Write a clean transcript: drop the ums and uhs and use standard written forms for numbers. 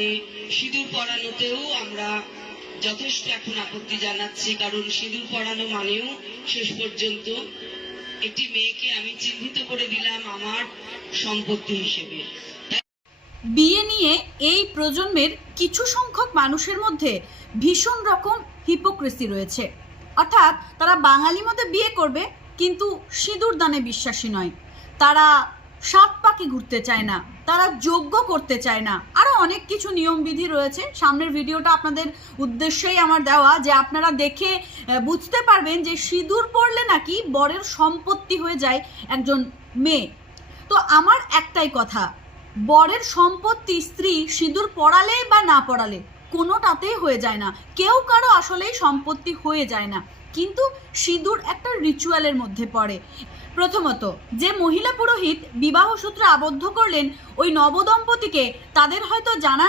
কারণে সিঁদুর পরানোতেও আমরা যথেষ্ট এখন আপত্তি জানাচ্ছি, কারণ সিঁদুর পরানো মানেও শেষ পর্যন্ত একটি মেয়েকে আমি চিহ্নিত করে দিলাম আমার সম্পত্তি হিসেবে। বিয়ে নিয়ে এই প্রজন্মের কিছু সংখ্যক মানুষের মধ্যে ভীষণ রকম হিপোক্রেসি রয়েছে, অর্থাৎ তারা বাঙালি মতে বিয়ে করবে কিন্তু সিঁদুর দানে বিশ্বাসী নয়, তারা সাত পাকে ঘুরতে চায় না, তারা যজ্ঞ করতে চায় না, আরও অনেক কিছু নিয়মবিধি রয়েছে। সামনের ভিডিওটা আপনাদের উদ্দেশ্যেই আমার দেওয়া, যে আপনারা দেখে বুঝতে পারবেন যে সিঁদুর পরলে নাকি বরের সম্পত্তি হয়ে যায় একজন মেয়ে। তো আমার একটাই কথা, বরের সম্পত্তি স্ত্রী সিঁদুর পরালে বা না পরালে কোনোটাতেই হয়ে যায় না, কেউ কারো আসলেই সম্পত্তি হয়ে যায় না, কিন্তু সিঁদুর একটা রিচুয়ালের মধ্যে পড়ে। প্রথমত, যে মহিলা পুরোহিত বিবাহ সূত্রে আবদ্ধ করলেন ওই নবদম্পতিকে, তাদের হয়তো জানা